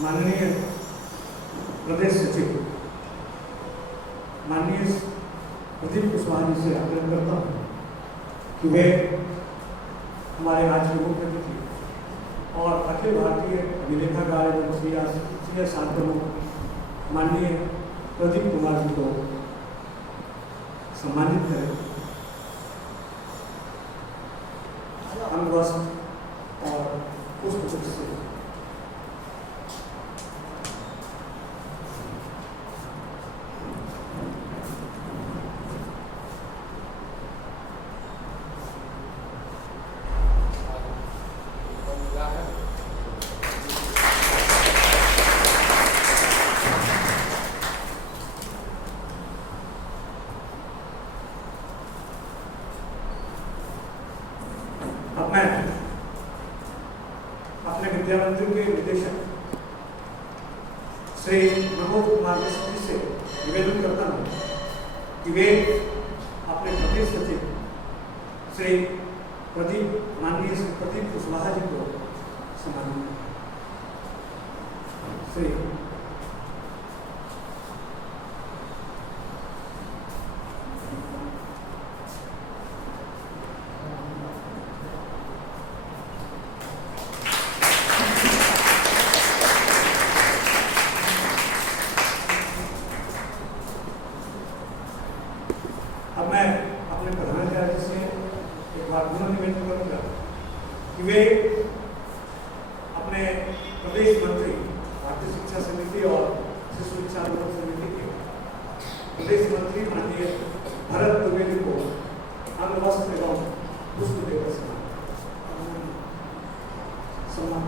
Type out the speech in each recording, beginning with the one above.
माननीय प्रदेश सचिव माननीय प्रदीप कुशवाहा जी से आग्रह करता हूँ कि वे हमारे राज्य के मुख्य अतिथि और अखिल भारतीय अभिलेखागार एवं सीएस प्रमुख माननीय प्रदीप कुमार जी को सम्मानित करें। अंगवस्त्र और पुष्प से अब मैं अपने विद्या मंदिर के निदेशक श्री प्रमोद कुमार मिश्र से निवेदन करता हूँ कि वे अपने प्रदेश सचिव श्री माननीय श्री प्रदीप कुशवाहा जी को सम्मानित श्री अब मैं अपने प्रधानाचार्य से एक बार पुनः निवेदन करूँगा कि वे अपने प्रदेश मंत्री भारतीय शिक्षा समिति और शिशु शिक्षा आंदोलन समिति के प्रदेश मंत्री माननीय भरत द्विवेदी को अंगवस्त्र एवं पुष्प देकर सम्मान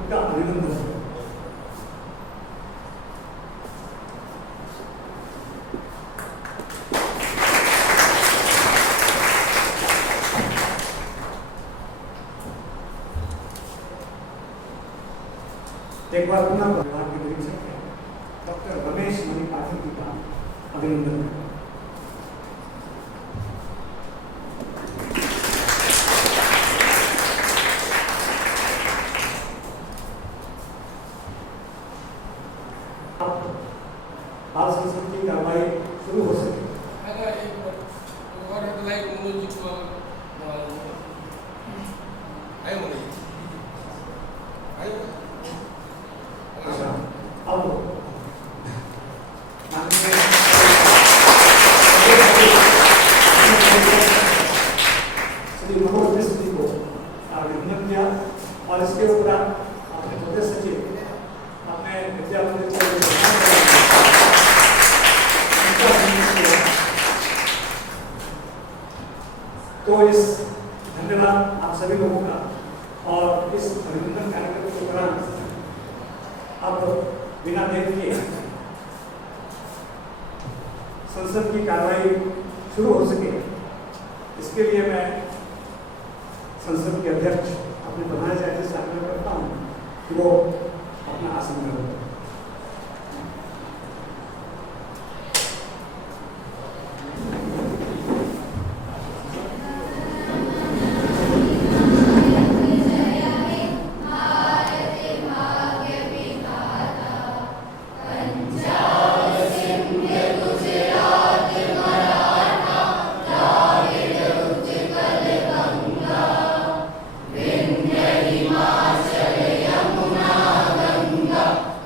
उनका अभिनंदन। एक बार पुनः विभाग के निरीक्षक हैं डॉक्टर रमेश मणि पाठक जी का अभिनंदन। बाल संसद की कार्रवाई शुरू हो सके। अब श्री मनोज मिश्र जी को अभिनंदन किया और इसके उपरांत अपने प्रदेश सचिव अपने विद्या मंदिर तो इस धन्यवाद आप सभी लोगों का और इस अभिनंदन कार्यक्रम के दौरान अब बिना देर किए संसद की कार्रवाई शुरू हो सके इसके लिए मैं संसद के अध्यक्ष अपने प्रधानाचार्य से आग्रह करता हूँ कि वो अपना आसन ग्रहण करें।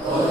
Go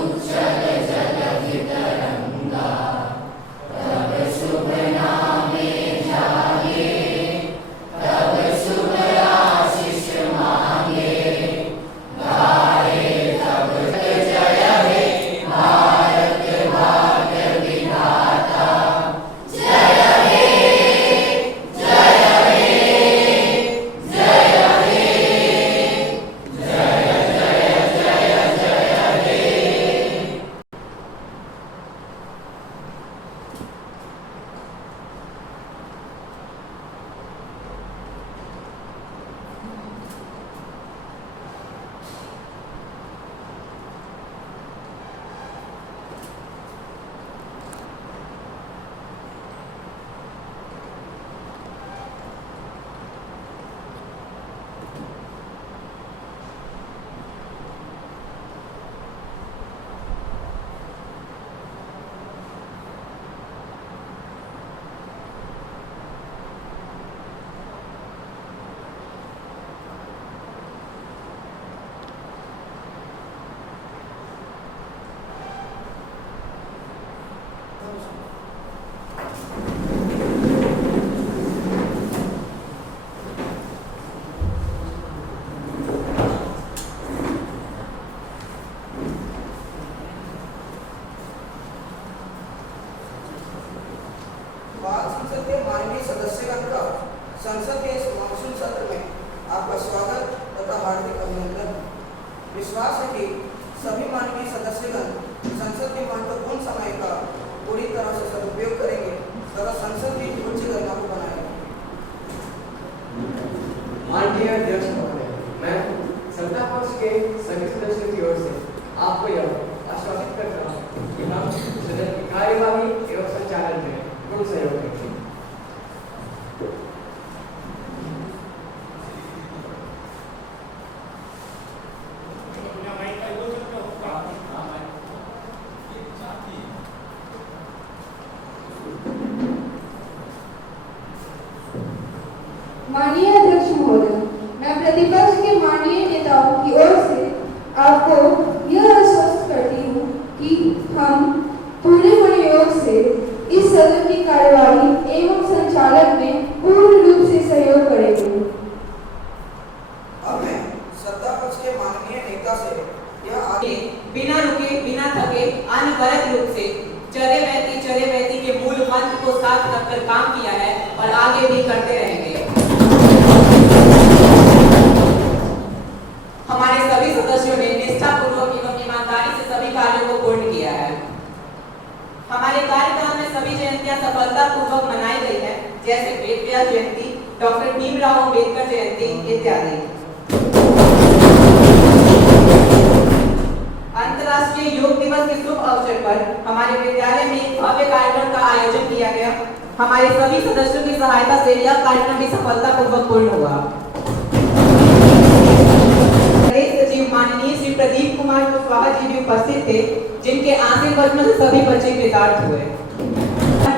सदस्यगण का संसद के इस मानसून सत्र में आपका स्वागत तथा हार्दिक अभिनंदन। विश्वास है कि सभी माननीय सदस्यगण संसद के महत्वपूर्ण समय का पूरी तरह से सदुपयोग करेंगे तथा संसद की उच्च गरिमा को बनाएंगे। माननीय अध्यक्ष महोदय, मैं सत्ता पक्ष के सभी सदस्यों की ओर से आपको यह आश्वासित कर रहा हूँ कि हम सदन की कार्यवाही एवं संचालन में पूर्ण सहयोग करेंगे। माननीय अध्यक्ष महोदय, मैं प्रतिपक्ष के माननीय नेताओं की ओर से आपको यह आश्वस्त करती हूँ कि हम पूरे मनोयोग से इस सदन की कार्यवाही एवं संचालन में पूर्ण रूप से सहयोग करेंगे। अब मैं सत्ता पक्ष के माननीय नेता से यह बिना रुके बिना थके अनवरत रूप से चरे बहती के मूल मंत्र को साथ रखकर काम किया है और आगे भी करते रहेंगे। हमारे सभी सदस्यों ने निष्ठापूर्वक एवं ईमानदारी से सभी कार्यों को पूर्ण किया है। हमारे कार्यकाल में सभी जयंतियां सफलतापूर्वक मनाई गई है, जैसे वेद व्यास जयंती, डॉक्टर भीमराव अम्बेडकर जयंती इत्यादि। अंतर्राष्ट्रीय योग दिवस के शुभ अवसर पर हमारे विद्यालय में एक भव्य कार्यक्रम का आयोजन किया गया। हमारे सभी सदस्यों की सहायता से यह कार्यक्रम भी सफलतापूर्वक पूर्ण हुआ। प्रदेश सचिव माननीय श्री प्रदीप कुमार कुशवाहा जी भी उपस्थित थे, जिनके आशीर्वाद से सभी बच्चे कृतार्थ हुए।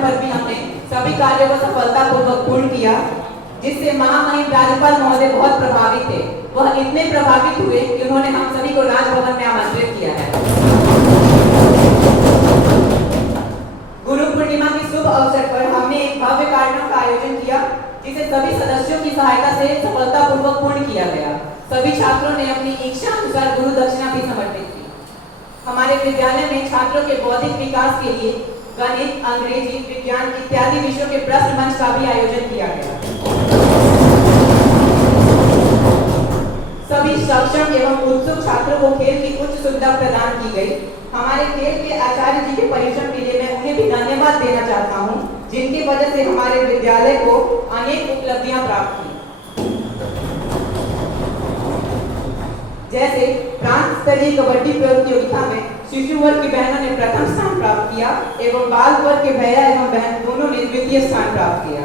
पर भी हमने सभी कार्यों को सफलतापूर्वक पूर्ण किया, जिससे महामहिम राज्यपाल महोदय बहुत प्रभावित थे। वह इतने प्रभावित हुए कि उन्होंने हम सभी को राजभवन में आमंत्रित किया है। गुरु पूर्णिमा के शुभ अवसर पर हमने एक भव्य कार्यक्रम का आयोजन किया, जिसे सभी सदस्यों की सहायता से सफलतापूर्वक पूर्ण किया गया। सभी छात्रों ने अपनी इच्छा अनुसार गुरु दक्षिणा भी समर्पित की। हमारे विद्यालय में छात्रों के बौद्धिक विकास के लिए गणित, अंग्रेजी, विज्ञान इत्यादि विषयों के प्रश्न मंच का भी आयोजन किया गया। सभी सक्षम एवं उत्सुक छात्रों को खेल की उच्च सुविधा प्रदान की गई। हमारे खेल के आचार्य जी के परिश्रम के लिए मैं उन्हें भी धन्यवाद देना चाहता हूं, जिनकी वजह से हमारे विद्यालय को अनेक उपलब्धियां प्राप्त हुई। जैसे प्रांत स्तरीय कबड्डी प्रतियोगिता में शिशु वर्ग की बहनों ने प्रथम स्थान प्राप्त किया एवं बाल वर्ग के भैया एवं बहन दोनों ने द्वितीय स्थान प्राप्त किया।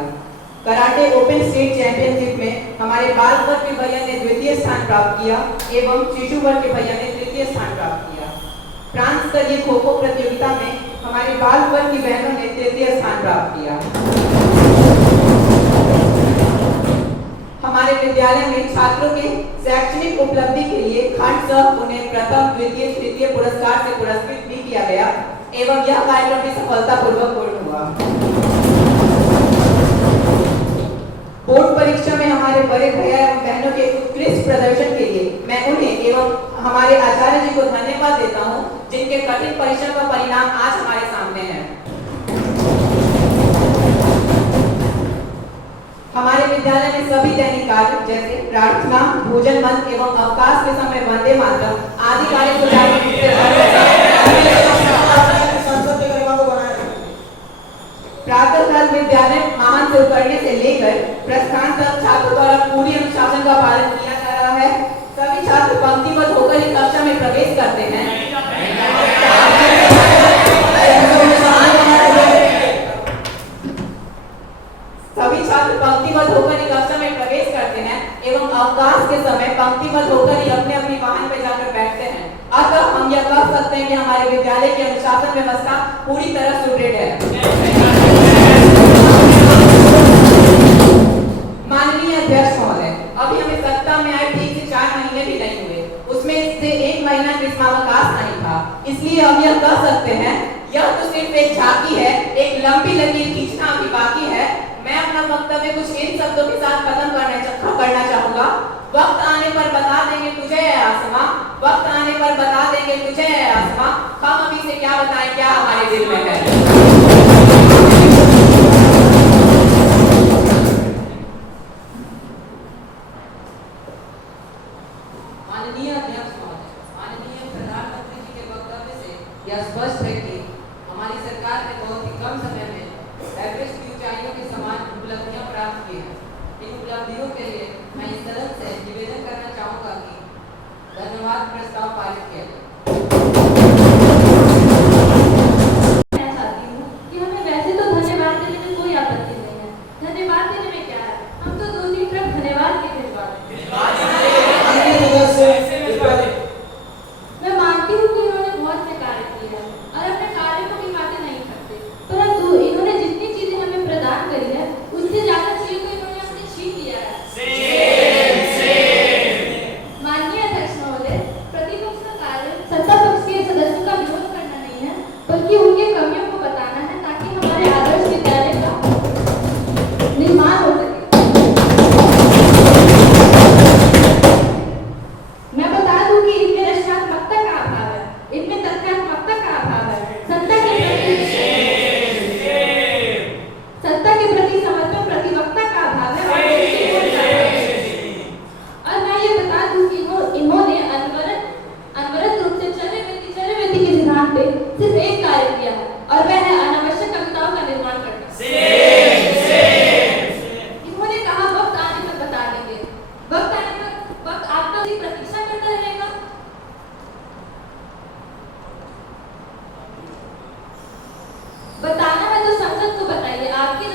कराटे ओपन स्टेट चैंपियनशिप में हमारे बाल वर्ग के भैया ने द्वितीय स्थान प्राप्त किया एवं शिशु वर्ग के भैया ने तृतीय स्थान प्राप्त किया। प्रांत स्तरीय खो खो प्रतियोगिता में हमारे बाल वर्ग की बहनों ने तृतीय स्थान प्राप्त किया। हमारे विद्यालय में छात्रों के शैक्षणिक उपलब्धि के लिए खंड सह उन्हें प्रथम, द्वितीय, तृतीय पुरस्कार से पुरस्कृत भी किया गया एवं यह कार्यक्रम भी सफलतापूर्वक पूर्ण हुआ। बोर्ड परीक्षा में हमारे बड़े भैया एवं बहनों के उत्कृष्ट प्रदर्शन के लिए मैं उन्हें एवं हमारे आचार्य जी को धन्यवाद देता हूं, जिनके कठिन परिश्रम का परिणाम आज हमारे सामने है। हमारे विद्यालय में सभी दैनिक कार्य जैसे प्रार्थना, भोजन मंत्र एवं अवकाश के समय वंदे मातरम आदि कार्य सुचारू रूप से प्रातःकाल विद्यालय महान से उतरने से लेकर प्रस्थान तक छात्रों द्वारा पूरी अनुशासन का पालन किया जा रहा है। सभी छात्र पंक्तिबद्ध होकर ही कक्षा में प्रवेश करते हैं। सभी छात्र पंक्तिबद्ध होकर ही कक्षा में प्रवेश करते हैं एवं अवकाश के समय पंक्तिबद्ध होकर ही अपने अपनी वाहन पर जाकर बैठते हैं। अतः हम यह कह सकते हैं कि हमारे विद्यालय की अनुशासन व्यवस्था पूरी तरह सुदृढ़ है। माननीय अध्यक्ष महोदय, अभी हमें सत्ता में आए ठीक से 4 महीने भी नहीं हुए, उसमें से 1 महीना ग्रीष्मावकाश नहीं था। इसलिए हम यह कह सकते हैं यह तो सिर्फ एक झांकी है, एक लंबी लकीर खींचना अभी बाकी है। मैं अपना वक्तव्य कुछ इन शब्दों के साथ खत्म करना चाहूंगा। वक्त आने पर बता देंगे तुझे है आसमां, वक्त आने पर बता देंगे तुझे है आसमां, हम अभी से क्या बताएं क्या हमारे दिल में है। यह स्पष्ट है कि हमारी सरकार ने बहुत ही कम समय में एवरेस्ट की ऊंचाइयों के समान उपलब्धियां प्राप्त की हैं। इन उपलब्धियों के लिए मैं इस सदन से निवेदन करना चाहूँगा कि धन्यवाद प्रस्ताव पारित किया जाए। मैं चाहती हूँ कि हमें वैसे तो धन्यवाद देने में कोई आपत्ति नहीं है। धन्यवाद देने में क्या है, हम तो 2-3 ट्रक धन्यवाद के भिजवा दें। मैं मानती हूँ कि इन्होंने बहुत से कार्य किए हैं और अपने कार्य को भी बातें नहीं करते, परंतु इन्होंने जितनी चीजें हमें प्रदान करी है उससे ज्यादा चीजों को इन्होंने अपने छीन लिया है। माननीय अध्यक्ष महोदय, प्रतिपक्ष का कार्य सत्ता पक्ष के सदस्यों का विरोध करना नहीं है, बल्कि उनके कमियों को बताना है ताकि हमारे आदर्श विद्यालय का निर्माण हो सके। मैं बता दूं कि इनमें रचनात्मकता का अभाव है, इनमें तथ्यात्मकता का अभाव है, सत्ता के प्रति समर्पण प्रतिबद्धता का अभाव है और मैं ये बता दूं कि इन्होंने अनवरत रूप से चले व्यक्ति के सिद्धांत पे सिर्फ एक कार्य किया है और वह है अनावश्यक कविताओं का निर्माण करना। इन्होंने कहा वक्त आने पर बता देंगे, वक्त आपका भी प्रतीक्षा करता रहेगा। बताना है तो संसद को बताइए। आपकी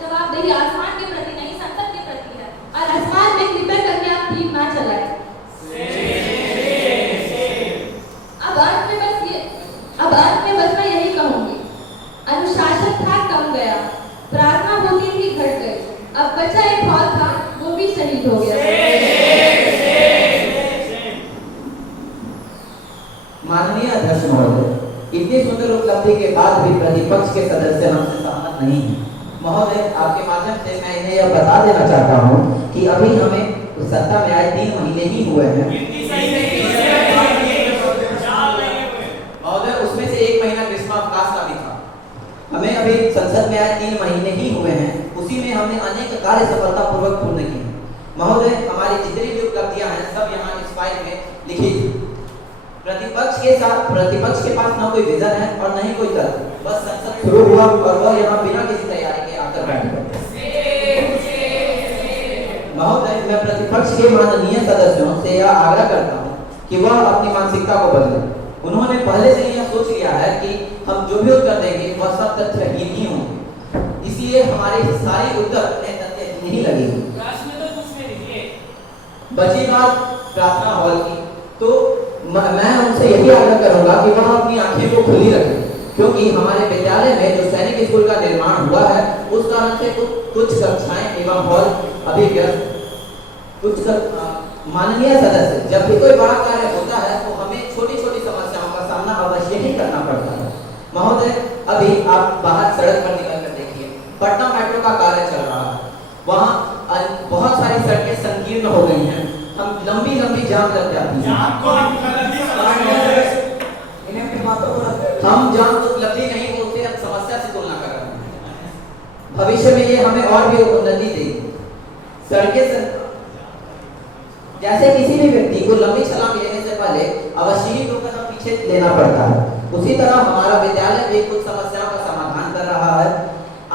जवाबदेही आसमान के प्रति नहीं, संसद के प्रति है और आसमान में कृपया करके आप दीप ना जलाएं। अब अंत में बस मैं यही कहूंगी, अनुशासन था कम गया, प्रार्थना होती थी घट गई, अब बचा एक फौज था वो भी शहीद हो गया। माननीय अध्यक्ष महोदय, इतनी सुंदर उपलब्धि के बाद भी प्रतिपक्ष के सदस्य हमसे सहमत नहीं हैं। महोदय, आपके माध्यम से मैं इन्हें यह बता देना चाहता हूं कि अभी हमें सत्ता में आए 3 महीने ही हुए हैं। महोदय, उसमें से 1 महीना ग्रीष्मावकाश का भी था। हमें अभी संसद में आए 3 महीने ही हुए हैं, उसी में हमने अनेक कार्य सफलतापूर्वक पूर्ण किए हैं। महोदय, हमारी जितनी भी उपलब्धियां हैं सब यहाँ इस फाइल में लिखी थी। प्रतिपक्ष के पास ना कोई विजन है और नहीं कोई तर्क, बस संसद शुरू हुआ और वह यहाँ बिना किसी तैयारी के आकर बैठ गए। महोदय, मैं प्रतिपक्ष के माननीय सदस्यों से यह आग्रह करता हूँ कि वह अपनी मानसिकता को बदलें। उन्होंने पहले से यह सोच लिया है कि हम जो भी उत्तर देंगे वह सब तथ्यहीन ही होंगे, इसलिए हमारे सारे उत्तर उन्हें तथ्यहीन ही लगेंगे। बची बात प्रार्थना हॉल की, तो मैं उनसे यही आग्रह करूंगा कि वह अपनी आंखें को खुली रखें, क्योंकि हमारे विद्यालय में जो सैनिक स्कूल का निर्माण हुआ है उस कारण से कुछ कक्षाएं एवं हॉल अभी व्यस्त। माननीय सदस्य, जब भी कोई बड़ा कार्य होता है तो हमें छोटी छोटी समस्याओं का सामना अवश्य ही करना पड़ता है। महोदय, अभी आप बाहर सड़क पर निकल कर देखिए, पटना मेट्रो का कार्य चल रहा है, वहाँ बहुत सारी सड़कें संकीर्ण हो गई हैं, हम लंबी जाम लग जाती है। हम जाम तो उपलब्धि नहीं, वो उससे हम समस्या से तुलना कर रहे हैं। भविष्य में ये हमें और भी उन्नति देगी। सड़कें जैसे किसी भी व्यक्ति को लंबी छलांग लेने से पहले अवश्य ही 2 कदम पीछे लेना पड़ता है, उसी तरह हमारा विद्यालय भी कुछ समस्याओं का समाधान कर रहा है।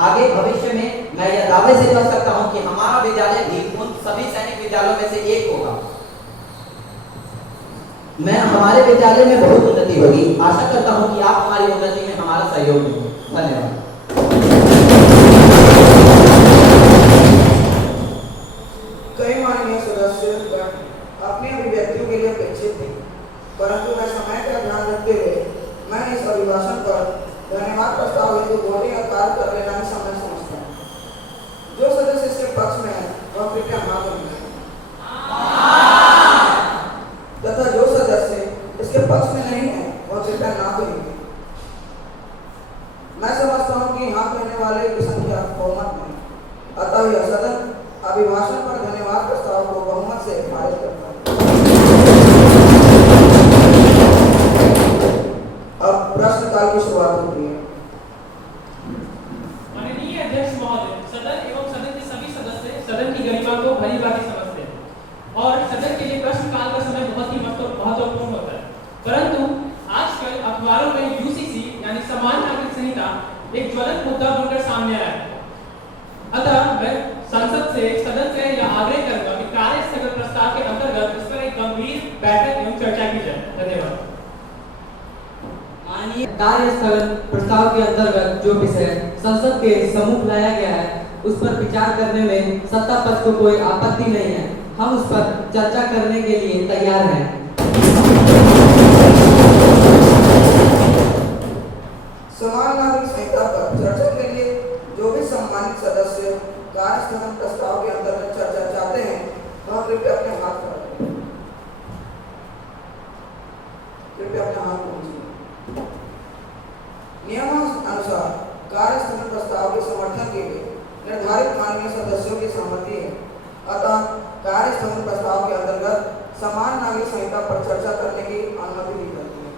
आगे भविष्य में मैं यह दावे से कह सकता हूं कि हमारा विद्यालय भी उन सभी सैनिक विद्यालयों में से एक होगा। हमारे विद्यालय में बहुत उन्नति होगी। आशा करता हूं कि आप हमारी उन्नति में हमारा सहयोग देंगे। धन्यवाद। कई माननीय सदस्य अपनी अभिव्यक्तियों के लिए अपेक्षित थे, परंतु मैं समय का ध्यान रखते हुए मैं इस अभिभाषण पर धन्यवाद प्रस्ताव हेतु वोटिंग का कार्य कर लेना ही समय समझता हूँ। जो सदस्य इसके पक्ष में है वह कृपया हाँ करें तथा जो सदस्य इसके पक्ष में नहीं है वह कृपया ना करेंगे। मैं समझता हूँ कि हाँ कहने वाले की संख्या बहुमत में, अतः यह सदन अभिभाषण पर धन्यवाद प्रस्ताव को बहुमत से पारित करता है। अब प्रश्नकाल की शुरुआत होती है। माननीय अध्यक्ष महोदय, सदन एवं सदन के सभी सदस्य सदन की गरिमा को भली भांति समझते हैं और सदन के लिए प्रश्नकाल का समय बहुत ही महत्वपूर्ण होता है, परंतु आजकल अखबारों में यूसीसी यानी समान नागरिक संहिता एक ज्वलंत मुद्दा बनकर सामने आया है। अतः मैं सदन से यह आग्रह करूंगा कि कार्य स्थगन प्रस्ताव के अंतर्गत इस पर एक गंभीर बैठक एवं चर्चा की जाए। धन्यवाद। माननीय कार्य स्थगन प्रस्ताव के अंतर्गत जो विषय संसद के सम्मुख लाया गया है उस पर विचार करने में सत्ता पक्ष को कोई आपत्ति नहीं है। हम उस पर चर्चा करने के लिए तैयार हैं। समान नागरिक संहिता पर चर्चा के लिए जो भी सम्मानित सदस्य कार्य स्थगन प्रस्ताव के अंतर्गत चर्चा चाहते हैं वह कृपया अपने हाथ पर नियमानुसार कार्य स्थगन प्रस्ताव के समर्थन के लिए निर्धारित माननीय सदस्यों की सहमति है। अतः कार्य स्थगन प्रस्ताव के अंतर्गत समान नागरिक संहिता पर चर्चा करने की अनुमति दी जाती है।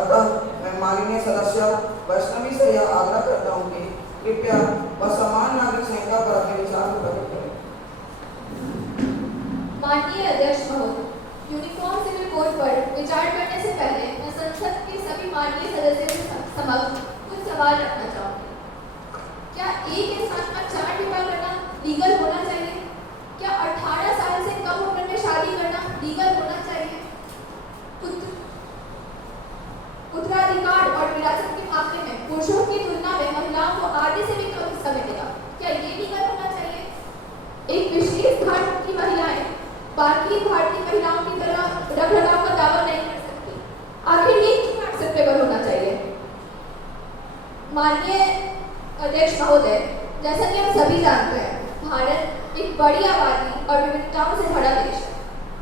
अतः मैं माननीय सदस्य वैष्णवी से यह आग्रह करता हूँ कि कृपया वह समान नागरिक संहिता पर अपने विचार को प्रकट करें। माननीय अध्यक्ष महोदय, यूनिफॉर्म सिविल कोड पर विचार करने से पहले मैं संसद के सभी माननीय सदस्यों के समक्ष कुछ सवाल रखना चाहूँगी। क्या एक इंसान का 4 विवाह करना लीगल होना चाहिए? क्या 18 साल से कम उम्र में शादी करना लीगल होना चाहिए? उत्तराधिकार और विरासत के मामले में पुरुषों की तुलना में महिलाओं को आधे से भी कम समय मिलेगा, क्या ये लीगल होना चाहिए? एक विशेष धर्म की महिलाएं बाकी भारतीय महिलाओं की तरह रखरखाव का दावा नहीं कर सकती। आखिर ये क्यों एक्सेप्टेबल होना चाहिए? माननीय अध्यक्ष महोदय, जैसा कि हम सभी जानते हैं, भारत एक बड़ी आबादी और विविधताओं से भरा देश है।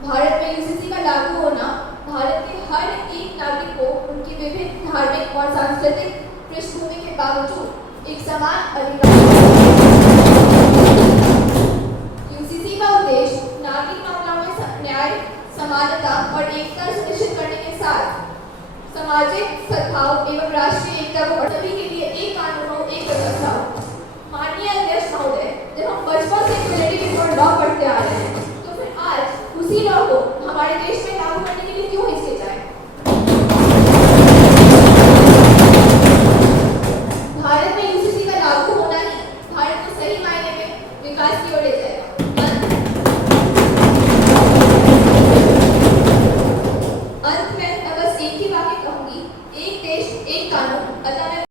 भारत में यूसीसी का लागू होना भारत के हर एक नागरिक को उनकी विभिन्न धार्मिक और सांस्कृतिक पृष्ठभूमि के बावजूद एक समान अधिकार। यूसीसी का उद्देश्य नागरिक मामलों में न्याय, समानता और एकता सुनिश्चित करने के साथ सामाजिक सद्भाव एवं राष्ट्रीय एकता को सभी के लिए एक कानून हो, एक व्यवस्था हो। माननीय अध्यक्ष महोदय, जब हम बचपन से इक्वलिटी बिफोर लॉ पढ़ते आ रहे हैं, तो फिर आज उसी लॉ को हमारे देश में लागू करने के लिए क्यों हिचकिचाएं? भारत में यूसीसी का लागू होना ही भारत को सही मायने में विकास की ओर ले जाएगा। अंत में मैं बस एक ही वाक्य कहूंगी, एक देश एक कानून। अतः मैं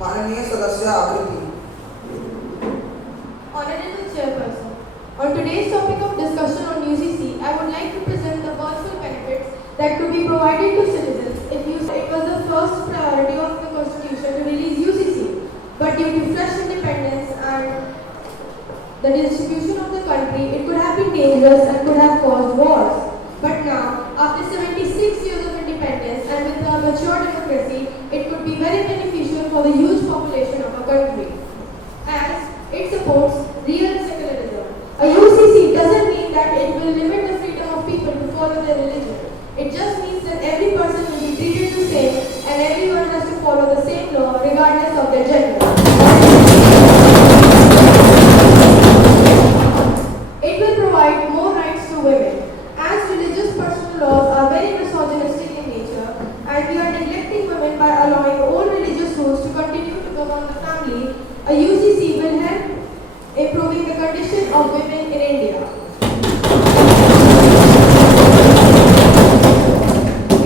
माननीय सदस्य आकृति। Honorable Chairperson, on today's topic of discussion on UCC, I would like to present the virtual benefits that could be provided to citizens if it was the first priority of the Constitution to release UCC, but due to fresh independence and the distribution of the country, it could have been dangerous and could have caused wars. But now, after 76 years of independence and with a mature democracy, it could be very beneficial for the huge population of our country, as it supports real secularism. A UCC doesn't mean that it will limit the freedom of people to follow their religion. It just means that every person will be treated the same and everyone has to follow the same law regardless of their gender. It will provide more rights to women. As religious personal laws are very misogynistic in nature and we are neglecting women by allowing old religious rules to continue to govern the family, a UCC will help improving the condition of women in India.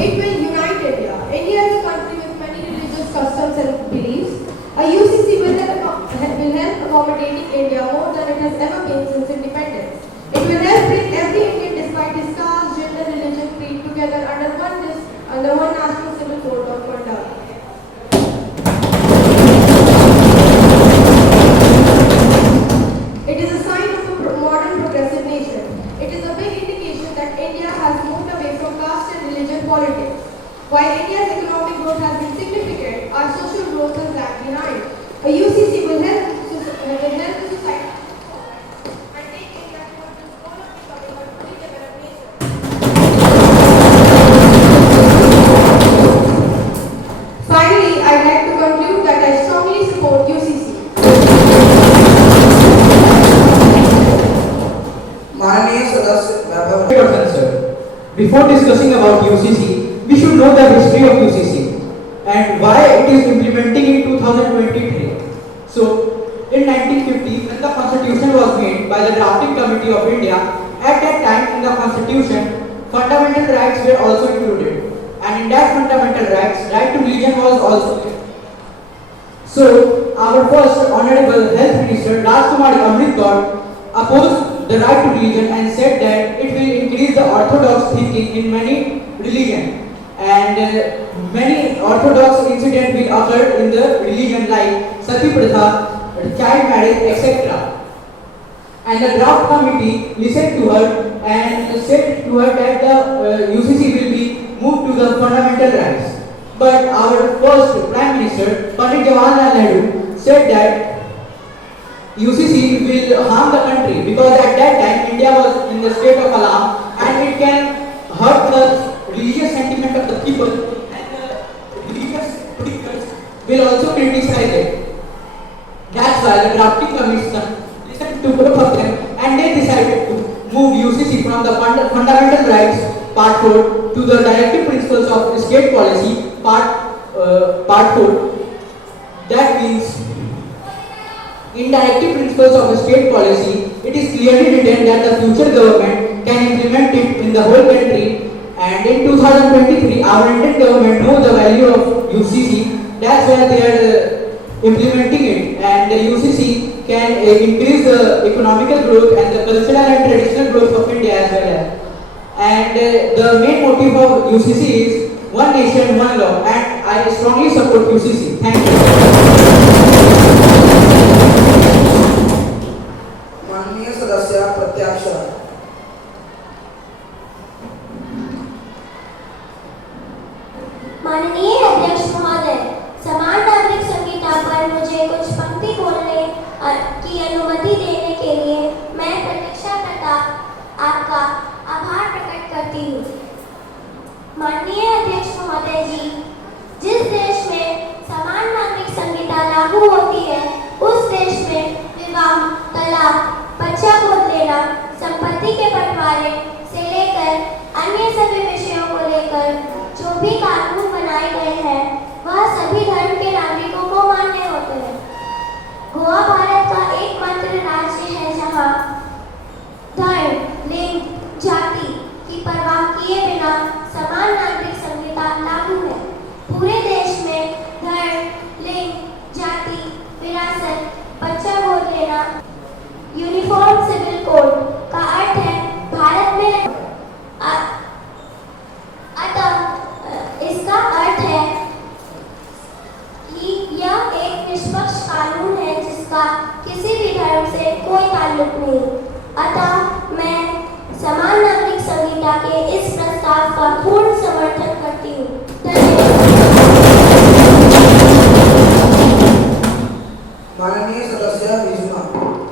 It will unite India. India is a country with many religious customs and beliefs. A UCC will help accommodating India more than it has ever been since independence. It will help bring every Indian despite his caste, gender, religion, creed together under one national civil code of conduct. It is a sign of a modern progressive nation. It is a big indication that India has moved away from caste and religion politics. While India's economic growth has been significant, our social growth has lagged behind. A UCC will help the society and take India towards its goal of becoming a fully developed nation. Finally, I'd like to conclude that I strongly support UCC. माननीय सदस्य वैभव। Sir, before before discussing about UCC, we should know the history of UCC and why it is implementing in 2023. So, in 1950, when the Constitution was made by the Drafting Committee of India, at that time in the Constitution, fundamental rights were also included, and in that fundamental rights, right to religion was also there. So, our first Honorable Health Minister Rajkumari Amritkar opposed the right to religion and said that it will increase the orthodox thinking in many religions, and many orthodox incidents will occur in the religion like Sati Pratha, child marriage, etc. And the draft committee listened to her and said to her that the UCC will be moved to the fundamental rights. But our first Prime Minister, Pandit Jawaharlal Nehru, said that UCC will harm the country because at that time India was in the state of alarm and it can hurt the religious sentiment of the people, and the religious preachers will also criticize it. That's why the drafting commission listened to both of them and they decided to move UCC from the fundamental rights part 4 to the directive principles of state policy part 4. That means in directive principles of state policy, it is clearly written that the future government can implement it in the whole country, and in 2023 our Indian government knows the value of UCC. That's why they are implementing it, and the UCC can increase the economical growth and the cultural and traditional growth of India as well. And the main motive of UCC is one nation, one law, and I strongly support UCC. Thank you. माननीय सदस्य प्रत्याक्षर। माननीय अध्यक्ष महोदय, समान नागरिक संहिता पर मुझे कुछ पंक्ति बोलने की अनुमति देने के लिए मैं प्रतीक्षा करता आपका आभार प्रकट करती हूँ। माननीय अध्यक्ष महोदय जी, जिस देश में समान नागरिक संहिता लागू होती है, उस देश में विवाह, तलाक, बच्चा गोद लेना, संपत्ति के बंटवारे से लेकर अन्य सभी विषयों को लेकर जो भी कानून बनाए गए हैं, वह सभी धर्म के नागरिकों को मान्य होते हैं। गोवा भारत का एकमात्र राज्य है जहां धर्म, लिंग, जाति की परवाह किए बिना समान नागरिक संहिता लागू है। पूरे देश में धर्म, लिंग, जाति, विरासत, बच्चा गोद लेना, यूनिफॉर्म सिविल कोड का अर्थ है भारत में अतः इसका अर्थ है कि यह एक निष्पक्ष कानून है जिसका किसी भी धर्म से कोई ताल्लुक नहीं। अतः मैं समान नागरिक संहिता के इस प्रस्ताव का पूर्ण समर्थन करती हूँ। धन्यवाद। माननीय